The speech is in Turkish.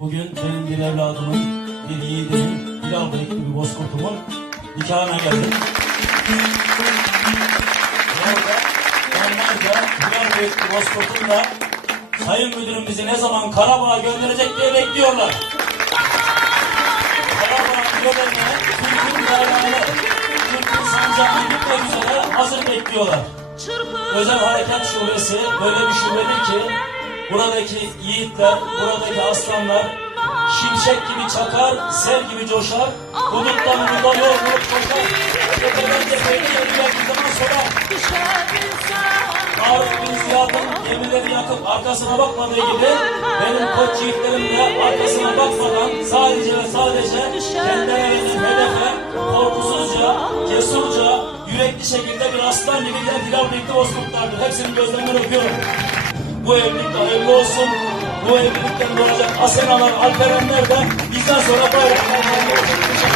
Bugün benim bir evladımın, bir yiğidimin, Bilal Beylikli bir bozkurtumun nikahına geldim. Orada onlar da Bilal Beylikli bozkurtum da Sayın Müdürüm bizi ne zaman Karabağ'a gönderecek diye bekliyorlar. Karabağ'ın göbeğine Türk'ün bayrağını, Türk'ün sancağını gitmek üzere hazır bekliyorlar. Özel Harekat Şubesi böyle bir şubedir ki buradaki yiğitler, buradaki aslanlar şimşek gibi çakar, sel gibi coşar, buluttan burada yol bulup koşar. Tepeden tepeye geldiği zaman sorar. Arif Ziyad'ın gemileri yakıp arkasına bakmadığı gibi benim koç yiğitlerim de arkasına bakmadan sadece ve sadece kendilerinin hedefe korkusuzca, cesurca, yürekli şekilde bir aslan gibi giden Hilal birlikte bozkurtlardır. Hepsinin gözlerinden öpüyorum. Bu evlilik hayırlı olsun. Bu evlilikten doğacak Asenalar, Alperenler de bizden sonra bayraklar.